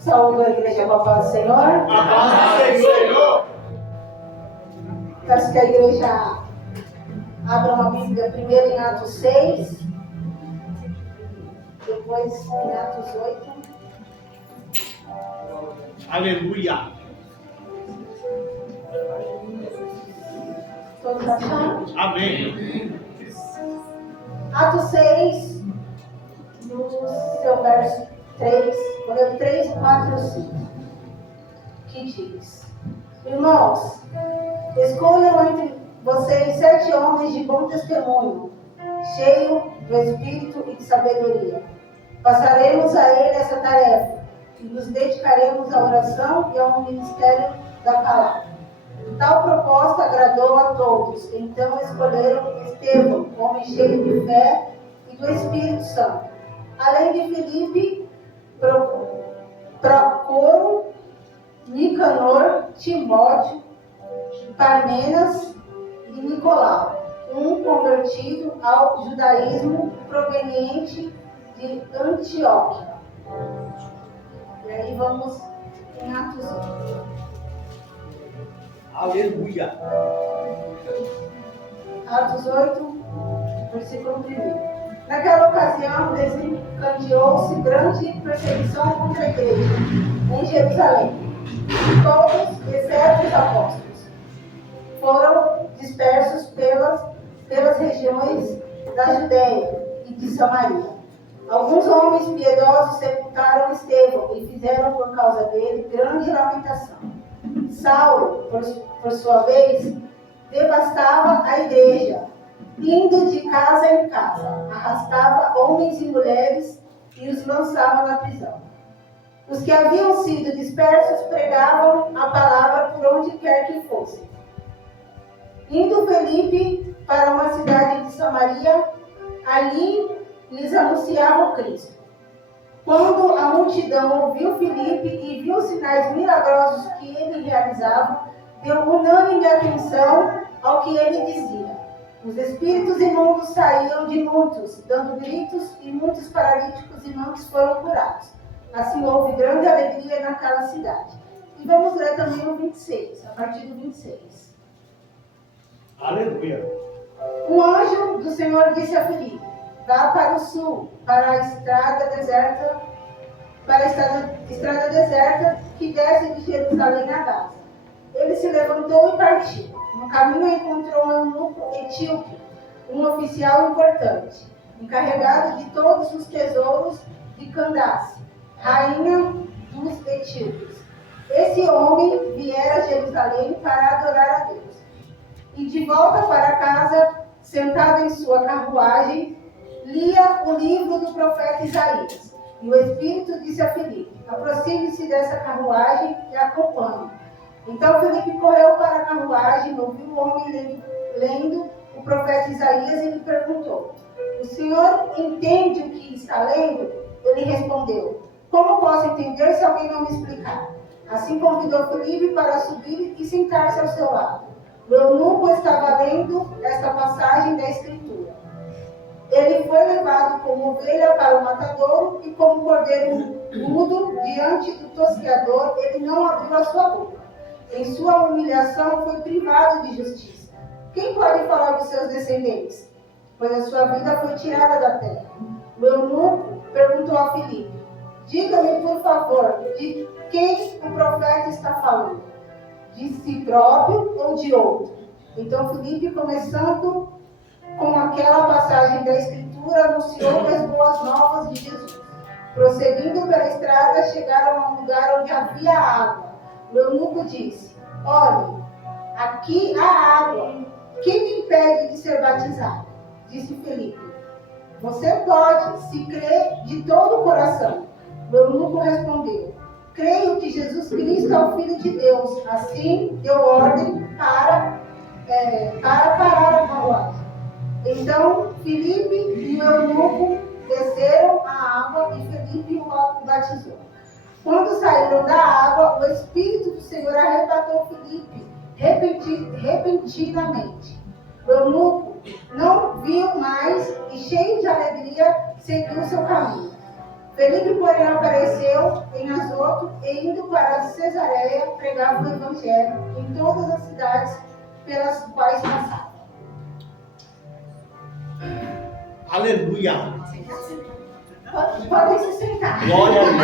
Saúde a igreja com a paz do Senhor. A paz do Senhor. Peço que a igreja abra uma Bíblia primeiro em Atos 6, depois em Atos 8. Aleluia. Todos acharam? Amém. Atos 6, no seu verso 3, vou ler 3, 4 e 5, que diz: Irmãos, escolham entre vocês 7 homens de bom testemunho, cheios do Espírito e de sabedoria. Passaremos a ele essa tarefa e nos dedicaremos à oração e ao ministério da palavra. Tal proposta agradou a todos, então escolheram Estevão, homem cheio de fé e do Espírito Santo, além de Filipe, Procoro, Nicanor, Timóteo, Parmenas e Nicolau, um convertido ao judaísmo proveniente de Antioquia. E aí vamos em Atos 8. Aleluia. Atos 8, versículo 1. Naquela ocasião, desencadeou-se grande perseguição contra a igreja em Jerusalém. Todos, exceto os apóstolos, foram dispersos pelas regiões da Judéia e de Samaria. Alguns homens piedosos sepultaram Estevão e fizeram por causa dele grande lamentação. Saulo, por sua vez, devastava a igreja, indo de casa em casa, arrastava homens e mulheres e os lançava na prisão. Os que haviam sido dispersos pregavam a palavra por onde quer que fossem. Indo Felipe para uma cidade de Samaria, ali lhes anunciava o Cristo. Quando a multidão ouviu Filipe e viu os sinais milagrosos que ele realizava, deu unânime atenção ao que ele dizia. Os espíritos imundos saíam de muitos, dando gritos, e muitos paralíticos e mancos foram curados. Assim houve grande alegria naquela cidade. E vamos ler também o 26, a partir do 26. Aleluia. Um anjo do Senhor disse a Filipe: vá para o sul, para a estrada deserta, que desce de Jerusalém a Gaza. Ele se levantou e partiu. No caminho encontrou um eunuco etíope, um oficial importante, encarregado de todos os tesouros de Candace, rainha dos etíopes. Esse homem viera a Jerusalém para adorar a Deus. E de volta para casa, sentado em sua carruagem, lia o livro do profeta Isaías. E o Espírito disse a Filipe: aproxime-se dessa carruagem e acompanhe. Então Filipe correu para a carruagem, ouviu o homem lendo o profeta Isaías e lhe perguntou: o senhor entende o que está lendo? Ele respondeu: como posso entender se alguém não me explicar? Assim convidou Filipe para subir e sentar-se ao seu lado. O eunuco estava lendo esta passagem da Escritura: ele foi levado como ovelha para o matadouro, e como cordeiro mudo diante do tosqueador, ele não abriu a sua boca. Em sua humilhação foi privado de justiça. Quem pode falar dos seus descendentes? Pois a sua vida foi tirada da terra. O eunuco perguntou a Filipe: diga-me, por favor, de quem o profeta está falando? De si próprio ou de outro? Então Filipe, começando com aquela passagem da Escritura, anunciou as boas novas de Jesus. Prosseguindo pela estrada, chegaram a um lugar onde havia água. O eunuco disse: olhe, aqui há água. Quem me impede de ser batizado? Disse Filipe: você pode, se crê de todo o coração. O eunuco respondeu: creio que Jesus Cristo é o Filho de Deus. Assim deu ordem para parar a carruagem. Então Filipe e o eunuco desceram a água e Filipe o batizou. Quando saíram da água, o Espírito do Senhor arrebatou Filipe repentinamente. O eunuco não viu mais e, cheio de alegria, seguiu seu caminho. Felipe, porém, apareceu em gasoto e indo para Cesareia, pregava o evangelho em todas as cidades pelas quais passava. Aleluia. Podem se sentar. Glória a Deus.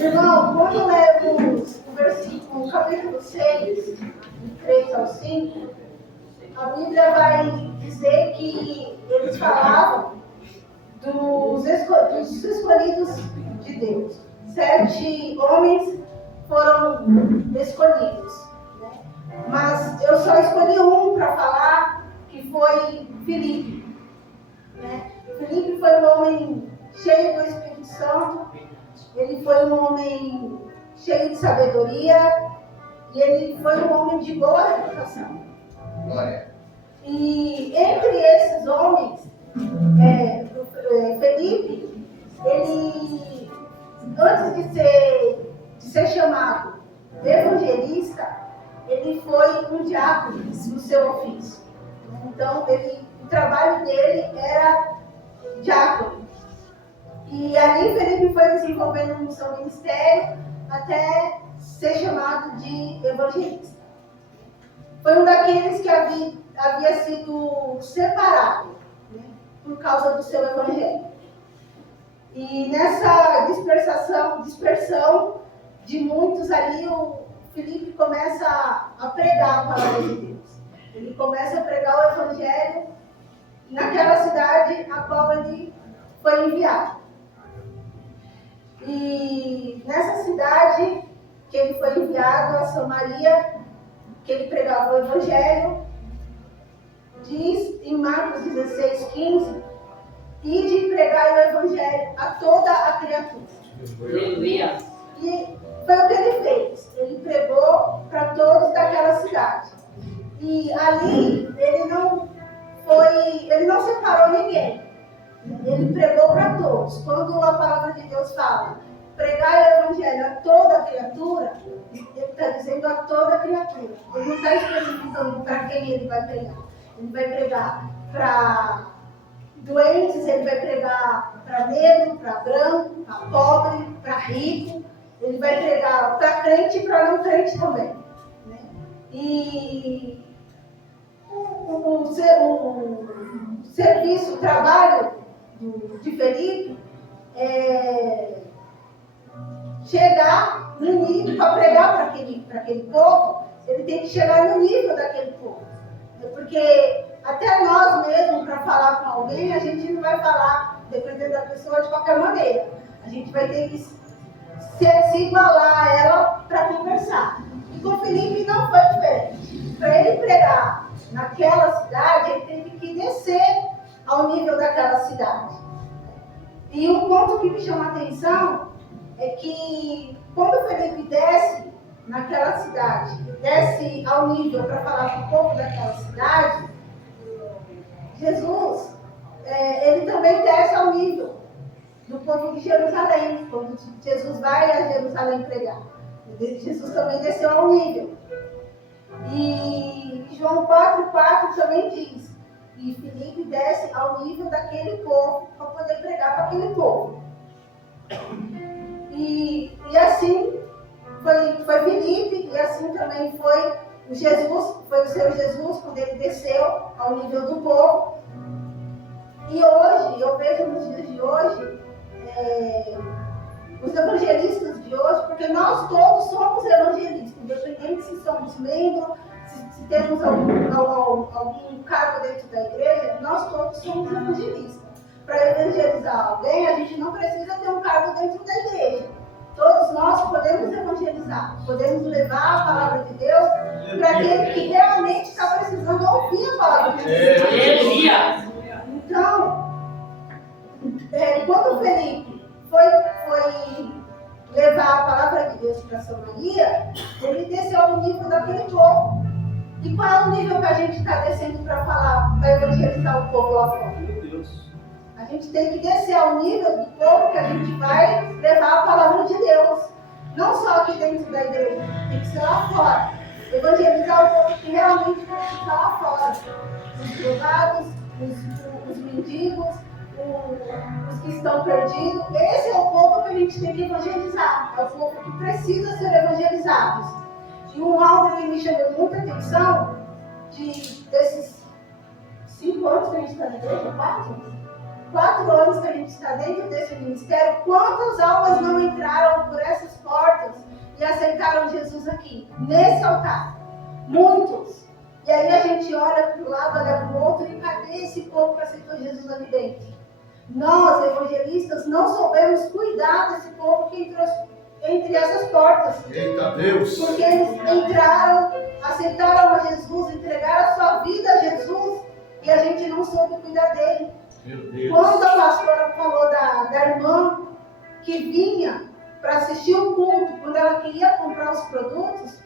Irmão, quando lemos o capítulo 6, de 3 ao 5, a Bíblia vai dizer que eles falavam dos escolhidos de Deus. 7 homens foram escolhidos, né? Mas eu só escolhi um para falar, que foi Filipe, né? Filipe foi um homem cheio do Espírito Santo, ele foi um homem cheio de sabedoria e ele foi um homem de boa reputação. Glória. E entre esses homens, Felipe, ele, antes de ser chamado evangelista, ele foi um diácono no seu ofício. Então, o trabalho dele era diácono. E ali Felipe foi desenvolvendo no seu ministério até ser chamado de evangelista. Foi um daqueles que havia sido separado, né, por causa do seu evangelho. E nessa dispersão de muitos ali, o Filipe começa a pregar a palavra de Deus. Ele começa a pregar o evangelho naquela cidade a qual ele foi enviado. E nessa cidade que ele foi enviado, a Samaria, que ele pregava o evangelho, diz em Marcos 16:15, e de pregar o evangelho a toda a criatura. Aleluia. E foi o que ele fez. Ele pregou para todos daquela cidade. E ali ele não separou ninguém. Ele pregou para todos. Quando a palavra de Deus fala pregar o evangelho a toda a criatura, ele está dizendo a toda a criatura. Ele não está especificando para quem ele vai pregar. Ele vai pregar para doentes, ele vai pregar para negro, para branco, para pobre, para rico. Ele vai pregar para crente e para não crente também, né? E o serviço, o trabalho de Felipe é chegar no nível, para pregar para aquele povo, ele tem que chegar no nível daquele povo. Porque até nós mesmos, para falar com alguém, a gente não vai falar, dependendo da pessoa, de qualquer maneira. A gente vai ter que se igualar a ela para conversar. E com Felipe não foi diferente. Para ele pregar naquela cidade, ele teve que descer ao nível daquela cidade. E um ponto que me chama a atenção é que quando Felipe desce naquela cidade, desce ao nível para falar com o povo daquela cidade, Jesus, ele também desce ao nível do povo de Jerusalém. Quando Jesus vai a Jerusalém pregar, Jesus também desceu ao nível. E João 4,4 também diz, e Filipe desce ao nível daquele povo para poder pregar para aquele povo. E assim foi Filipe, e assim também foi o seu Jesus, quando ele desceu ao nível do povo. E hoje, eu vejo nos dias de hoje, os evangelistas de hoje, porque nós todos somos evangelistas, independente se somos membros, se temos algum cargo dentro da igreja, nós todos somos evangelistas. Para evangelizar alguém, a gente não precisa ter um cargo dentro da igreja. Todos nós podemos evangelizar, podemos levar a palavra de Deus para aquele que realmente está precisando ouvir a palavra de Deus. Aleluia. Então, quando Felipe foi levar a palavra de Deus para Samaria, ele desceu ao nível daquele povo. E qual é o nível que a gente está descendo para falar, para evangelizar o povo lá fora? Meu Deus. A gente tem que descer ao nível do povo que a gente vai levar a palavra de Deus. Não só aqui dentro da igreja, tem que ser lá fora. Evangelizar o povo que realmente precisa lá fora. Os drogados, os mendigos, os que estão perdidos. Esse é o povo que a gente tem que evangelizar. É o povo que precisa ser evangelizado. E algo que me chamou muita atenção, desses 5 anos que a gente está na igreja, 4 anos que a gente está dentro desse ministério, quantas almas não entraram por essas portas e aceitaram Jesus aqui, nesse altar? Muitos. E aí a gente olha para o lado, olha para o outro, e cadê esse povo que aceitou Jesus ali dentro? Nós, evangelistas, não soubemos cuidar desse povo que entrou entre essas portas. Eita Deus! Porque eles entraram, aceitaram a Jesus, entregaram a sua vida a Jesus, e a gente não soube cuidar dele. Meu Deus! Quando a pastora falou da irmã que vinha para assistir o culto, quando ela queria comprar os produtos,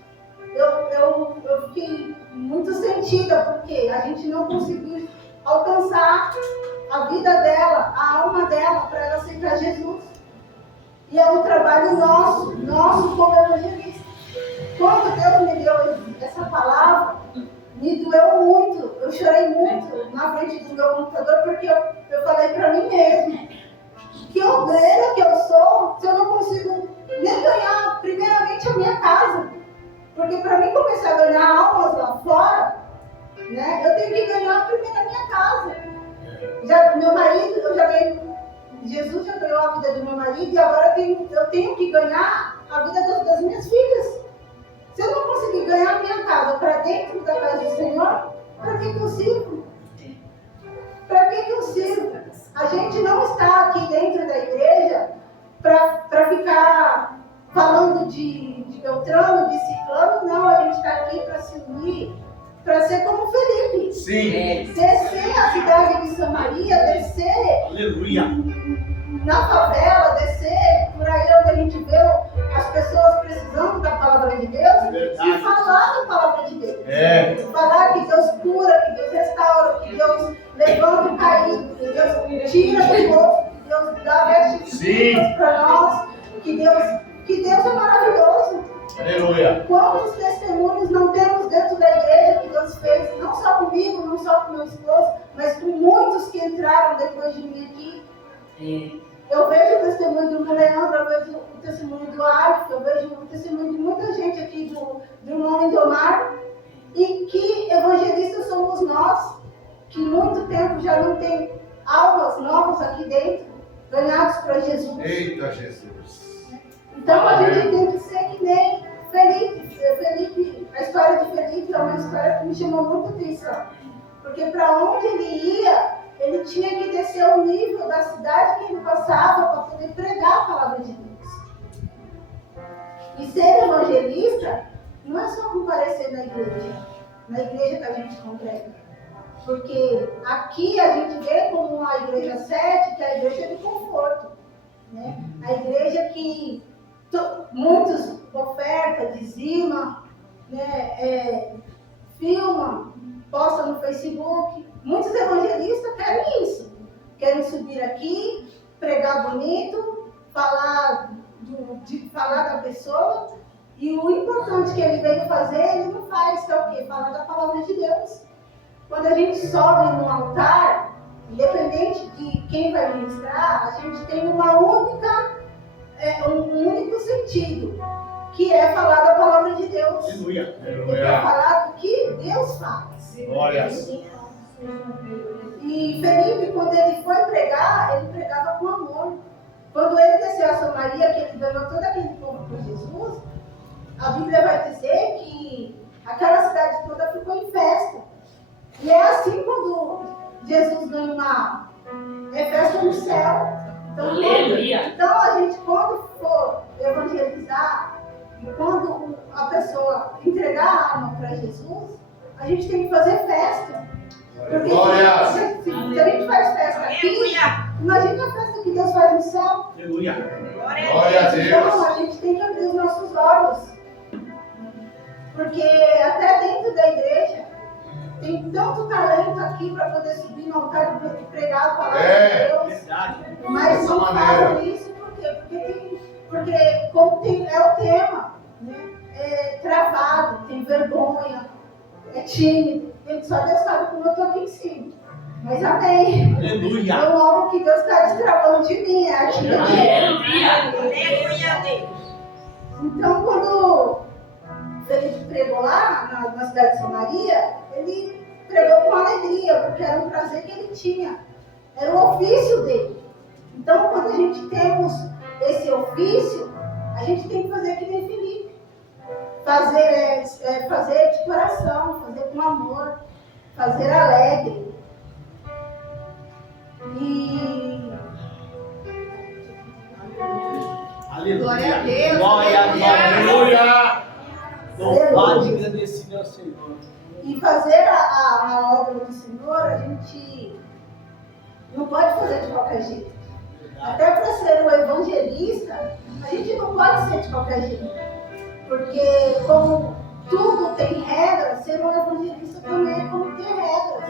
eu fiquei muito sentida, porque a gente não conseguiu alcançar a vida dela, a alma dela, para ela aceitar Jesus. E é um trabalho nosso como evangelista. Quando Deus me deu essa palavra, me doeu muito, eu chorei muito na frente do meu computador, porque eu falei para mim mesma, que obreira que eu sou, se eu não consigo nem ganhar primeiramente a minha casa. Porque para mim começar a ganhar almas lá fora, né, eu tenho que ganhar primeiro a minha casa. Meu marido, Jesus já ganhou a vida do meu marido, e agora eu tenho que ganhar a vida das minhas filhas. Se eu não conseguir ganhar a minha casa para dentro da casa do Senhor, para que eu sirvo? Para que eu sirvo? A gente não está aqui dentro da igreja para ficar falando de Beltrano, de Ciclano, não. A gente está aqui para se unir, para ser como Felipe. Sim. Descer a cidade de Samaria, descer Aleluia. na favela, descer por aí onde a gente vê as pessoas precisando da palavra de Deus, e falar da palavra de Deus. Falar que Deus cura, que Deus restaura, que Deus levanta o caído, que Deus tira do povo, que Deus dá vestes para nós, que Deus é maravilhoso. Aleluia. Quantos testemunhos não temos dentro da igreja que Deus fez, não só comigo, não só com meu esposo, mas com muitos que entraram depois de mim aqui. Eu vejo o testemunho do Leandro, eu vejo o testemunho do Arif, eu vejo o testemunho de muita gente aqui do irmão Lindomar, e que evangelistas somos nós, que muito tempo já não tem almas novas aqui dentro, ganhados para Jesus. Eita Jesus! Então a gente tem que ser que nem Felipe. A história de Felipe é uma história que me chamou muita atenção, porque para onde ele ia, ele tinha que descer o nível da cidade que ele passava para poder pregar a palavra de Deus. E ser evangelista não é só comparecer na igreja que a gente congrega. Porque aqui a gente vê como a igreja sede, que é a igreja de conforto. Né? A igreja que muitos ofertam, dizimam, né? Filmam, postam no Facebook. Muitos evangelistas querem isso. Querem subir aqui, pregar bonito, falar da pessoa. E o importante que ele veio fazer, ele não faz, que é o quê? Falar da palavra de Deus. Quando a gente sobe no altar, independente de quem vai ministrar, a gente tem um único sentido, que é falar da palavra de Deus. Aleluia. E é falar do que Deus faz. Glória. E Felipe, quando ele foi pregar, ele pregava com amor. Quando ele desceu a Samaria, que ele ganhou todo aquele povo por Jesus, a Bíblia vai dizer que aquela cidade toda ficou em festa. E é assim quando Jesus ganha uma alma. É festa no céu. Então a gente, quando for evangelizar, e quando a pessoa entregar a alma para Jesus, a gente tem que fazer festa. Porque se a gente faz festa aqui, imagina a festa que Deus faz no céu. Aleluia. Glória a Deus. Então a gente tem que abrir os nossos olhos. Porque até dentro da igreja tem tanto talento aqui para poder subir no altar e pregar a palavra de Deus. Verdade. Mas não fazem isso por quê? Porque como é o tema, né? É travado, tem vergonha, é tímido. Só Deus sabe como eu estou aqui em cima. Mas amém. Aleluia. Então, algo que Deus está destravando de mim, é a timidez. Aleluia. Então, quando Felipe pregou lá na cidade de Samaria, ele pregou com alegria, porque era um prazer que ele tinha. Era o ofício dele. Então, quando a gente temos esse ofício, a gente tem que fazer que nem Felipe. Fazer de coração, fazer com amor, fazer alegre. E Aleluia. Glória a Deus. Glória a Deus. Aleluia. Louvado e agradecido ao Senhor. E fazer a obra do Senhor, a gente não pode fazer de qualquer jeito. Até para ser um evangelista, a gente não pode ser de qualquer jeito. Porque como tudo tem regras, ser um evangelista também é como ter regras.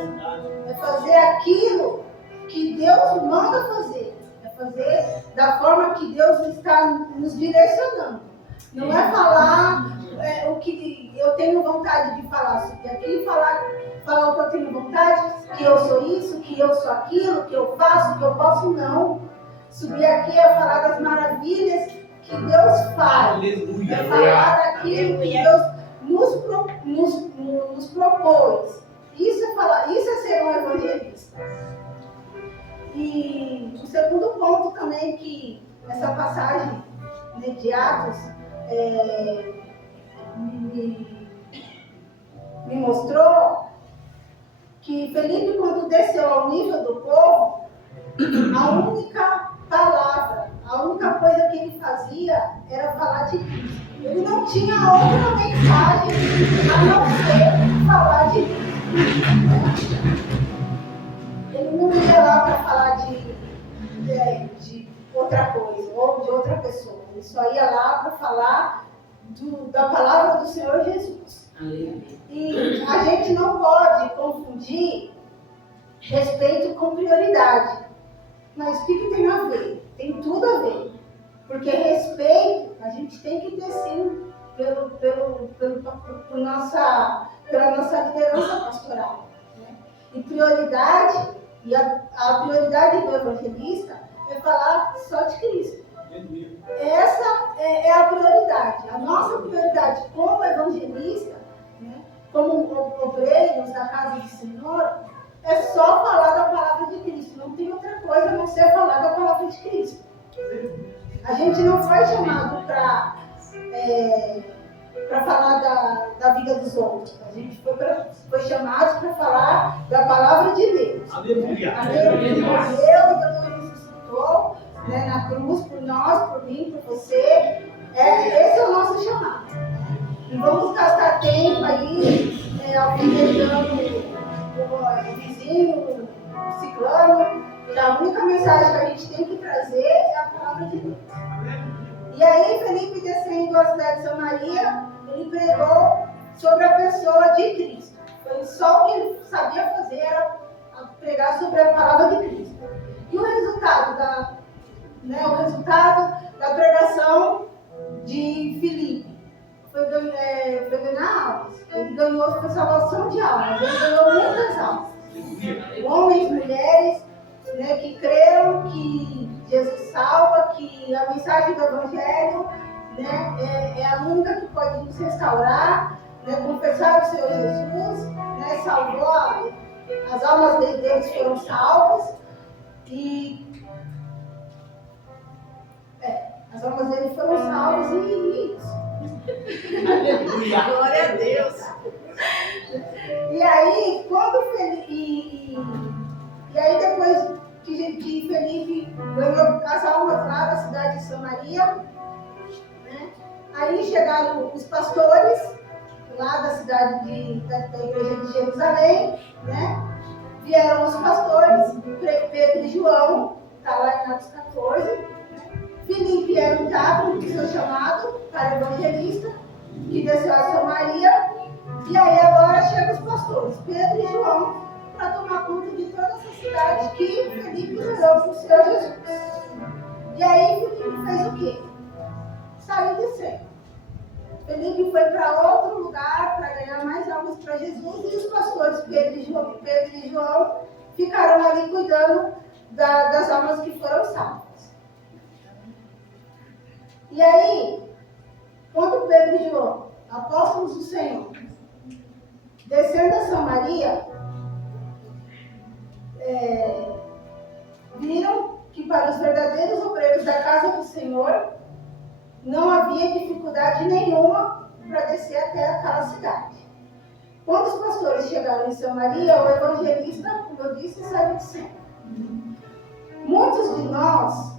É fazer aquilo que Deus manda fazer. É fazer da forma que Deus está nos direcionando. Não é falar o que eu tenho vontade de falar sobre aqui, falar o que eu tenho vontade, que eu sou isso, que eu sou aquilo, que eu faço, que eu posso, não. Subir aqui é falar das maravilhas que Deus faz. Aleluia. É falar daquilo que Deus nos propôs. Isso é ser um evangelista. E o segundo ponto também que essa passagem, né, de Atos me mostrou que Felipe, quando desceu ao nível do povo, a única palavra, a única coisa que ele fazia era falar de Cristo. Ele não tinha outra mensagem a não ser falar de Cristo. Ele não ia lá para falar de outra coisa ou de outra pessoa. Ele só ia lá para falar da palavra do Senhor Jesus. E a gente não pode confundir respeito com prioridade. Mas o que tem a ver? Tem tudo a ver. Porque respeito a gente tem que ter sim pela nossa liderança pastoral. Né? E prioridade, a prioridade do evangelista é falar só de Cristo. Essa é a prioridade. A nossa prioridade como evangelista, né, como obreiros da casa do Senhor, é só falar da palavra de Cristo. Não tem outra coisa a não ser falar da palavra de Cristo. A gente não foi chamado para falar da vida dos outros. A gente foi chamado para falar da palavra de Deus. Aleluia. Aquele que morreu e depois ressuscitou, né, na cruz por nós, por mim, por você. Esse é o nosso chamado. E vamos gastar tempo aí alfinetando o vizinho, o ciclano. E a única mensagem que a gente tem que trazer é a palavra de Deus. E aí, Felipe, descendo a cidade de Samaria, ele pregou sobre a pessoa de Cristo. Foi só o que ele sabia fazer, era pregar sobre a palavra de Cristo. E o resultado da pregação de Filipe foi ganhar almas. Ele ganhou a salvação de almas, ele ganhou muitas almas. Homens, mulheres, né, que creram que Jesus salva, que a mensagem do Evangelho, né, é a única que pode nos restaurar, né, confessar o Senhor Jesus, né, salvou, as almas deles foram salvas e as almas dele foram salvas e isso. Aleluia. Glória a Deus. E aí, e aí depois que Felipe ganhou as almas lá da cidade de Samaria, né? Aí chegaram os pastores lá da cidade da igreja de Jerusalém, né? Vieram os pastores, Pedro e João, está lá em Atos 14. Filipe era um diácono que foi chamado para evangelista, que desceu a Samaria. E aí agora chegam os pastores, Pedro e João, para tomar conta de toda essa cidade que Filipe ganhou para o Senhor Jesus. E aí Filipe fez o quê? Saiu de cena. Filipe foi para outro lugar para ganhar mais almas para Jesus, e os pastores Pedro e João ficaram ali cuidando das almas que foram salvas. E aí, quando Pedro e João, apóstolos do Senhor, descendo a Samaria, viram que para os verdadeiros obreiros da casa do Senhor não havia dificuldade nenhuma para descer até aquela cidade. Quando os pastores chegaram em Samaria, o evangelista, como eu disse, saiu de cena. Muitos de nós,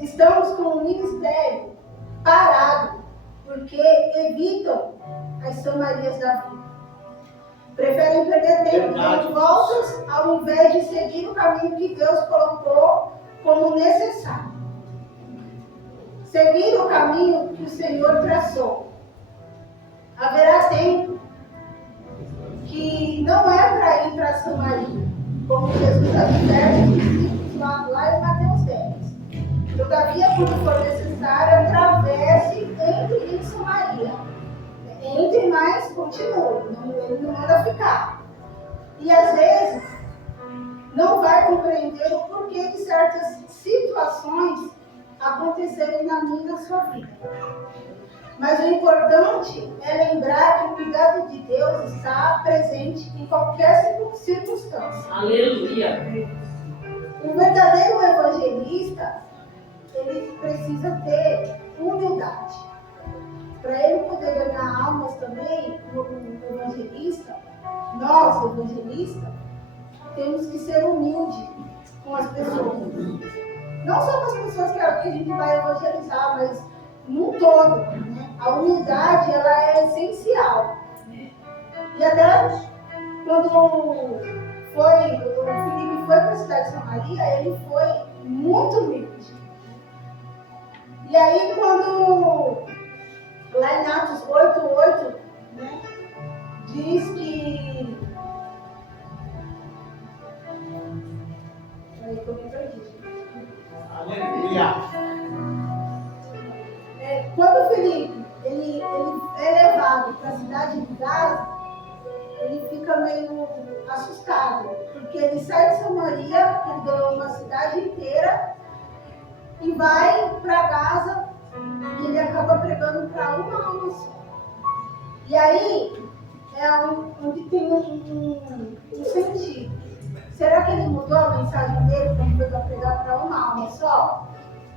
estamos com o ministério parado, porque evitam as Samarias da vida. Preferem perder tempo dando voltas ao invés de seguir o caminho que Deus colocou como necessário. Seguir o caminho que o Senhor traçou. Haverá tempo que não é para ir para Samaria, como Jesus adverte os discípulos lá em Mateus 10. Todavia, quando for necessário, atravesse entre em Samaria. Entre, mas continue, ele não manda ficar. E às vezes não vai compreender o porquê de certas situações acontecerem na minha e na sua vida. Mas o importante é lembrar que o cuidado de Deus está presente em qualquer circunstância. Aleluia! O verdadeiro evangelista, ele precisa ter humildade. Para ele poder ganhar almas também, o evangelista, nós, evangelistas, temos que ser humildes com as pessoas. Não só com as pessoas que a gente vai evangelizar, mas no todo. Né? A humildade, ela é essencial. E até quando o Filipe foi para a cidade de Samaria, ele foi muito humilde. E aí, quando lá em Atos 8:8, né, diz que... Peraí que eu me perdi. Aleluia. Quando Filipe ele é levado para a cidade de Gaza, ele fica meio assustado, porque ele sai de Samaria, ele ganhou uma cidade inteira, e vai para Gaza, e ele acaba pregando para uma alma só. E aí é onde tem um sentido. Será que ele mudou a mensagem dele quando foi para pregar para uma alma só?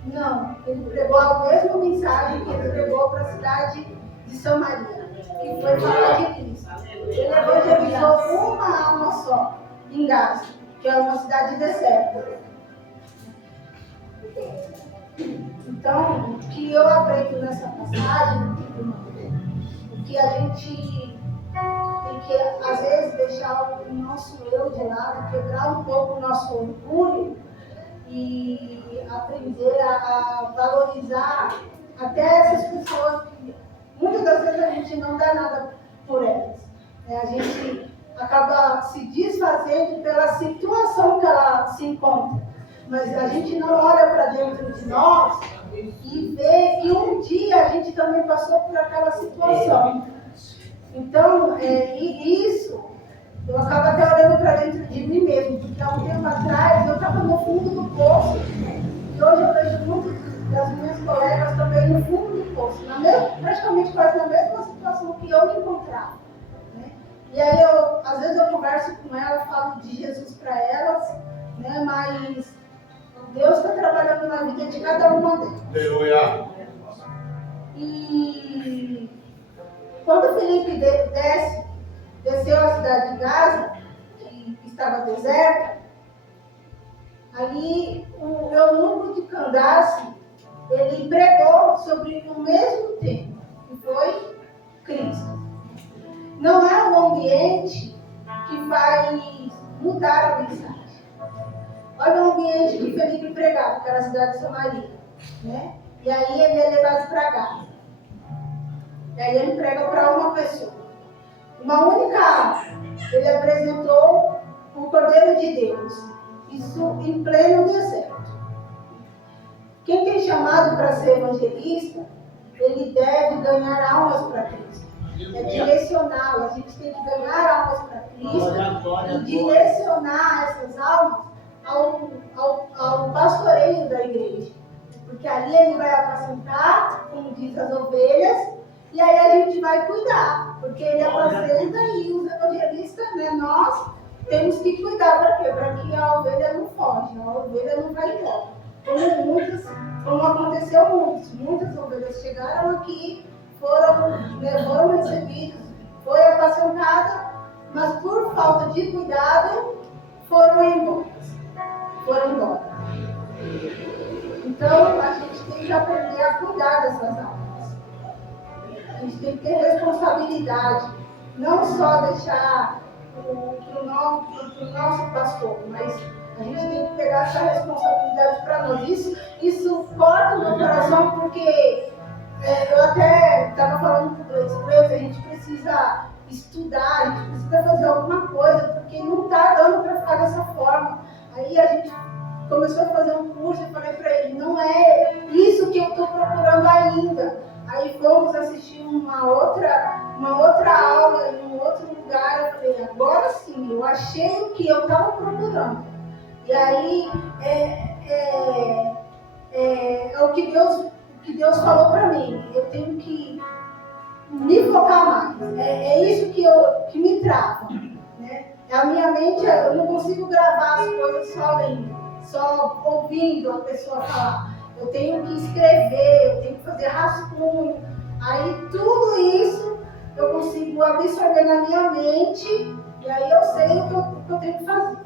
Não, ele pregou a mesma mensagem que ele pregou para a cidade de Samaria, que foi falar de Cristo. Ele evangelizou uma alma só, em Gaza, que é uma cidade deserta. Então, o que eu aprendo nessa passagem, o que a gente tem que, às vezes, deixar o nosso eu de lado, quebrar um pouco o nosso orgulho e aprender a valorizar até essas pessoas que muitas das vezes a gente não dá nada por elas. A gente acaba se desfazendo pela situação que ela se encontra. Mas a gente não olha para dentro de nós e vê que um dia a gente também passou por aquela situação. Então, isso, eu acabo até olhando para dentro de mim mesmo, porque há um tempo atrás eu estava no fundo do poço, e hoje eu vejo muitas das minhas colegas também no fundo do poço, praticamente quase na mesma situação que eu me encontrava. Né? E aí, às vezes eu converso com elas, falo de Jesus para elas, né? Mas Deus está trabalhando na vida de cada uma delas. Aleluia. E quando Filipe desceu a cidade de Gaza, que estava deserta, ali o eunuco de Candace, ele pregou sobre o mesmo tema, que foi Cristo. Não é um ambiente que vai mudar a mensagem. Olha o ambiente que Filipe pregava, que era a cidade de Samaria. Né? E aí ele é levado para Gaza. E aí ele prega para uma pessoa. Uma única alma. Ele apresentou o Cordeiro de Deus. Isso em pleno deserto. Quem tem chamado para ser evangelista, ele deve ganhar almas para Cristo. é direcioná-lo. A gente tem que ganhar almas para Cristo Glória, e direcionar essas almas ao pastoreio da igreja. Porque ali ele vai apacentar, como diz as ovelhas, e aí a gente vai cuidar, porque ele apacenta e os evangelistas, né, nós temos que cuidar para quê? Para que a ovelha não foge, a ovelha não vai embora. Como aconteceu muitas ovelhas chegaram aqui, foram recebidas, foi apacentada, mas por falta de cuidado foram embora. Então a gente tem que aprender a cuidar dessas almas. A gente tem que ter responsabilidade, não só deixar para o nosso pastor, mas a gente tem que pegar essa responsabilidade para nós. Isso corta o meu coração, porque eu até estava falando com o Gleice, a gente precisa estudar, a gente precisa fazer alguma coisa, porque não está dando para ficar dessa forma. Aí a gente começou a fazer um curso e falei para ele, não é isso que eu estou procurando ainda. Aí fomos assistir uma outra aula em um outro lugar. Eu falei, agora sim, eu achei o que eu estava procurando. E aí é o que Deus falou para mim. Eu tenho que me focar mais. É isso que me trava. Né? A minha mente, eu não consigo gravar as coisas só lendo, só ouvindo a pessoa falar. Eu tenho que escrever, eu tenho que fazer rascunho. Aí tudo isso eu consigo absorver na minha mente e aí eu sei o que eu tenho que fazer.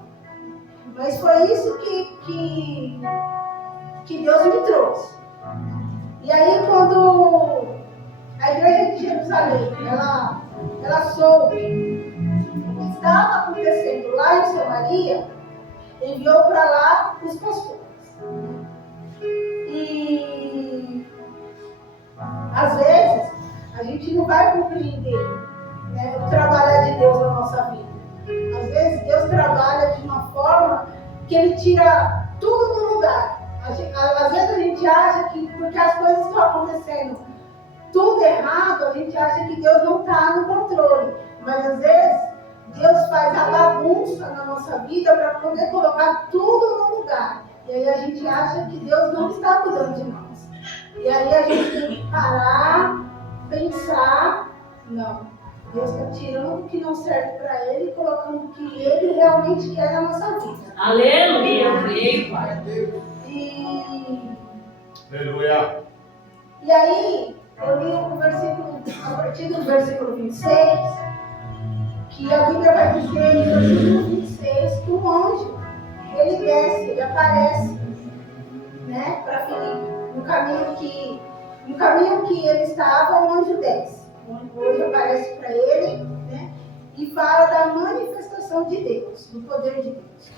Mas foi isso que Deus me trouxe. E aí quando a igreja de Jerusalém, ela soube o que estava acontecendo lá em Samaria, enviou para lá os pastores. E às vezes a gente não vai compreender, né, o trabalhar de Deus na nossa vida. Às vezes Deus trabalha de uma forma que Ele tira tudo do lugar. Às vezes a gente acha que porque as coisas estão acontecendo tudo errado, a gente acha que Deus não está no controle. Mas às vezes Deus faz a bagunça na nossa vida para poder colocar tudo no lugar. E aí a gente acha que Deus não está cuidando de nós. E aí a gente tem que parar, pensar, não. Deus está tirando o que não serve para Ele e colocando o que Ele realmente quer na nossa vida. Aleluia, amém, Pai. Aleluia. E aí, eu li o versículo, a partir do versículo 26, que a Bíblia vai dizer no versículo 26 que um anjo, ele desce, ele aparece, né, para Filipe. No caminho que ele estava, um anjo desce. O anjo aparece para ele, né, e fala da manifestação de Deus, do poder de Deus.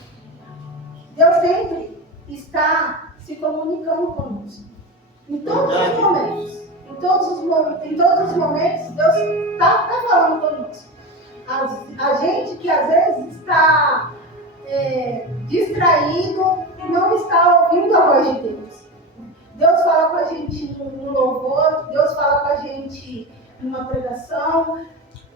Deus sempre está se comunicando conosco. Em todos os momentos. Em todos os momentos, Deus está falando conosco. A gente que às vezes está distraído e não está ouvindo a voz de Deus. Deus fala com a gente no louvor, Deus fala com a gente numa pregação.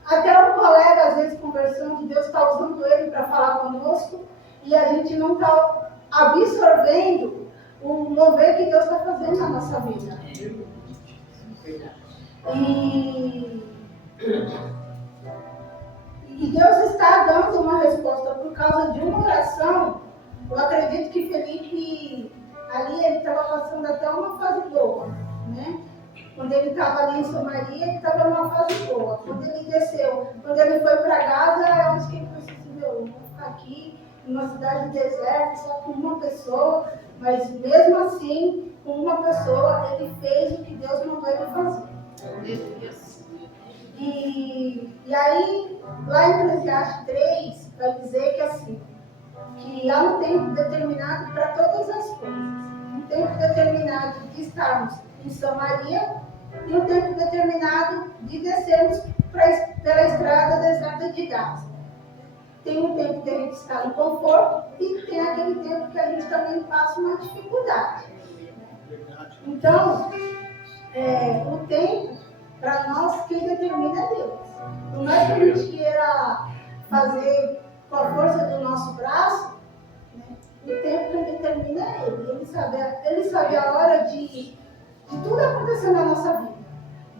Até um colega, às vezes, conversando, Deus está usando ele para falar conosco e a gente não está absorvendo o mover que Deus está fazendo na nossa vida. E Deus está dando uma resposta por causa de uma oração. Eu acredito que Felipe, ali, ele estava passando até uma fase boa, né? Quando ele estava ali em Samaria, ele estava numa fase boa. Quando ele desceu, quando ele foi para Gaza, eu acho que ele pensou assim, eu vou ficar aqui, numa cidade deserta, só com uma pessoa. Mas mesmo assim, com uma pessoa, ele fez o que Deus mandou ele fazer. E aí, lá em Eclesiastes 3, vai dizer que assim, que há um tempo determinado para todas as coisas. Um tempo determinado de estarmos em Samaria e um tempo determinado de descermos pela estrada deserta de Gaza. Tem um tempo que a gente está no conforto e tem aquele tempo que a gente também passa uma dificuldade. Então, o tempo Para nós, quem determina é Deus. Por mais que a gente queira fazer com a força do nosso braço, né, o tempo quem determina é Ele. Ele sabe a hora de tudo acontecer na nossa vida.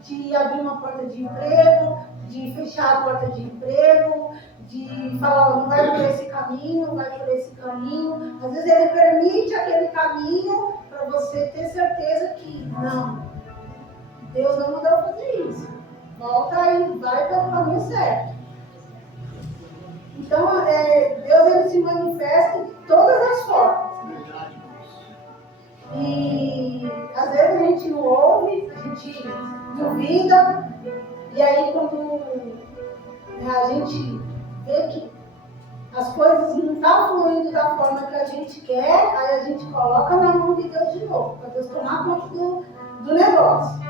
De abrir uma porta de emprego, de fechar a porta de emprego, de falar, não vai por esse caminho, vai por esse caminho. Às vezes Ele permite aquele caminho para você ter certeza que não, Deus não mandou fazer isso. Volta e vai pelo caminho certo. Então, Deus ele se manifesta de todas as formas. E às vezes a gente não ouve, a gente duvida, e aí quando a gente vê que as coisas não estão fluindo da forma que a gente quer, aí a gente coloca na mão de Deus de novo, para Deus tomar conta do negócio.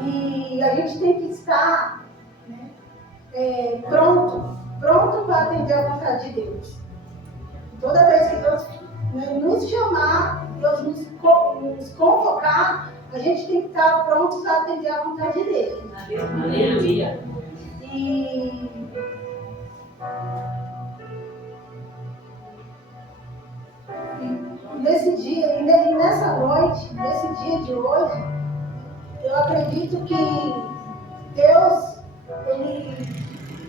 E a gente tem que estar, né, pronto para atender a vontade de Deus. Toda vez que Deus, né, nos chamar, Deus nos convocar, a gente tem que estar prontos a atender a vontade dele. Aleluia. E nesse dia, e nessa noite, nesse dia de hoje, eu acredito que Deus,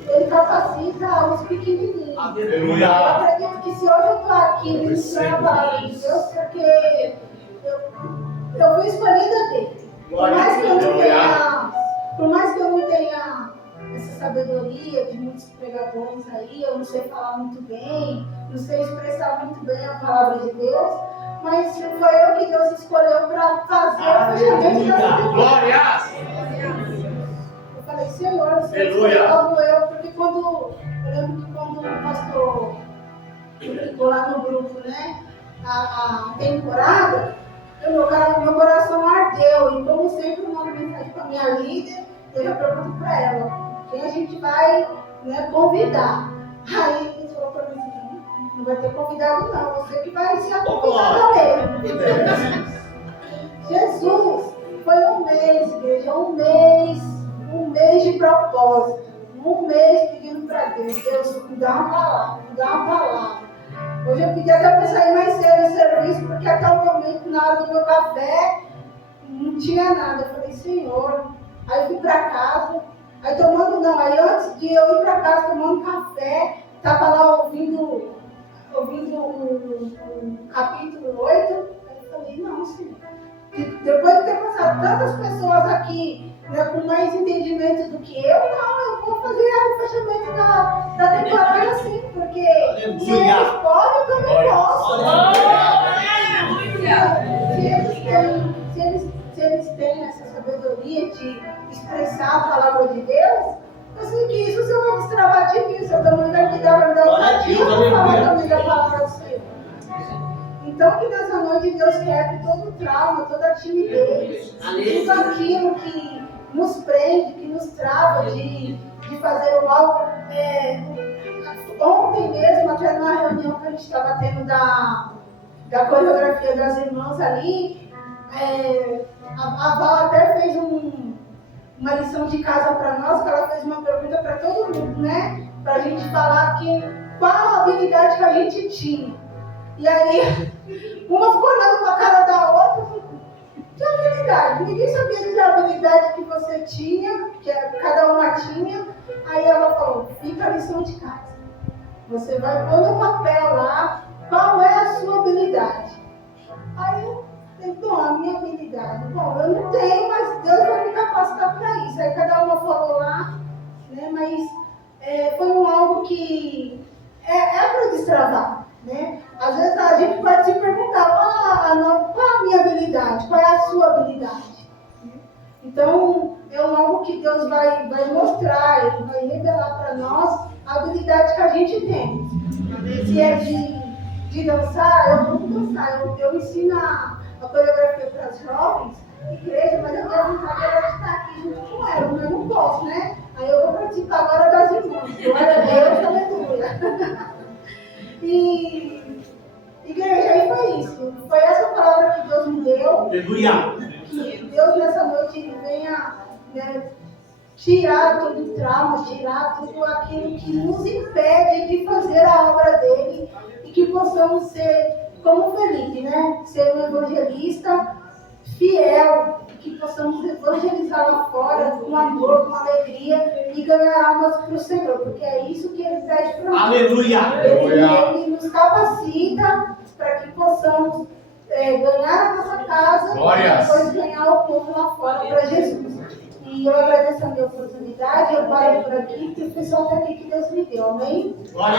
Ele capacita os pequenininhos. Aleluia. Eu acredito que se hoje eu estou aqui ministrando a palavra de Deus, porque eu fui escolhida dele. Por mais que eu não tenha essa sabedoria de muitos pregadores aí, eu não sei falar muito bem, não sei expressar muito bem a palavra de Deus, mas foi eu que Deus escolheu para fazer o fechamento da vida. Glória! Eu falei, Senhor, você escolheu como eu, porque eu lembro que quando o pastor ficou lá no grupo, né, a temporada, meu coração ardeu, e como sempre eu mando mensagem para a minha líder, eu já pergunto para ela, quem a gente vai, né, convidar? Aí ele falou para mim assim, não vai ter convidado não, você que vai ser a convidada mesmo. Jesus, foi um mês, igreja, um mês de propósito, um mês pedindo para Deus, me dá uma palavra. Hoje eu pedi até para sair mais cedo do serviço, porque até o momento, na hora do meu café, não tinha nada. Eu falei, Senhor, aí eu fui para casa, aí antes de eu ir para casa tomando café, estava lá ouvindo o capítulo 8, aí eu falei, não, Senhor. Depois de ter passado tantas pessoas aqui, né, com mais entendimento do que eu vou fazer o fechamento da temporada assim, porque se eles podem, eu também posso. Se eles têm essa sabedoria de expressar a palavra de Deus, eu sei que isso o Senhor vai destravar de mim, o Senhor também vai me dar ousadia para falar também da palavra do Senhor. Então, que nessa noite Deus quebre todo o trauma, toda a timidez, tudo aquilo que nos prende, que nos trava de fazer o mal. Ontem mesmo, até na reunião que a gente estava tendo da coreografia das irmãs ali, a Val até fez uma lição de casa para nós, que ela fez uma pergunta para todo mundo, né? Para a gente falar qual a habilidade que a gente tinha. E aí, uma ficou olhando para a cara da outra, que habilidade? Ninguém sabia dizer a habilidade que você tinha, que cada uma tinha. Aí ela falou, fica a lição de casa. Você vai pôr no papel lá qual é a sua habilidade. Aí eu falei, bom, a minha habilidade. Bom, eu não tenho, mas Deus vai me capacitar para isso. Aí cada uma falou lá, né? Mas foi algo que é para destravar. Né? Às vezes a gente pode se perguntar qual a minha habilidade, qual é a sua habilidade. Então, é algo que Deus vai mostrar, Ele vai revelar para nós a habilidade que a gente tem. Se é de dançar, eu vou dançar. Eu ensino a coreografia para as jovens, igreja, mas a minha vontade era de estar aqui junto com elas, mas eu não posso, né? Aí eu vou participar agora das irmãs. Glória a Deus, aleluia. E, igreja, aí foi isso. Foi essa palavra que Deus me deu. Aleluia. Que Deus nessa noite ele venha, né, tirar todo o trauma, tirar tudo aquilo que nos impede de fazer a obra dele e que possamos ser, como Felipe, né? Ser um evangelista fiel, que possamos evangelizar lá fora com amor, com alegria e ganhar almas para o Senhor, porque é isso que ele pede para nós. Aleluia. Ele nos capacita para que possamos ganhar a nossa casa Glórias. e depois ganhar o povo lá fora para Jesus. E eu agradeço a minha oportunidade, eu paro por aqui, porque foi só até aqui que Deus me deu, amém? Glória.